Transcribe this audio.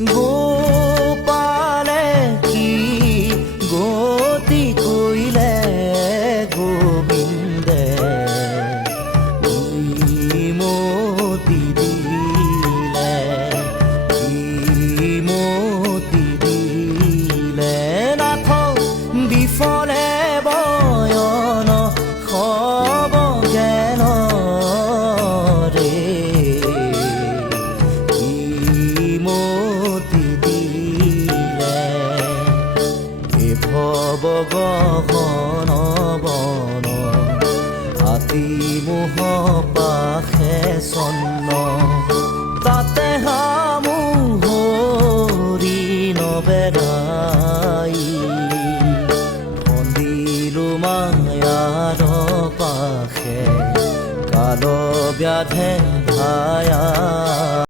গোপালে কি গতি কৰিলে গোবিন্দে মতি দিলে মতি দিলে নাথ বিফলে বয়ন খব জ্ঞান ৰে মতি দিলে ভৱ গহন বন হাতী মোহ পাশে চন্ন তাতে হামুহৰি নবেদাই বন্দিলো মায়াৰ পাশে কাল ব্যাধে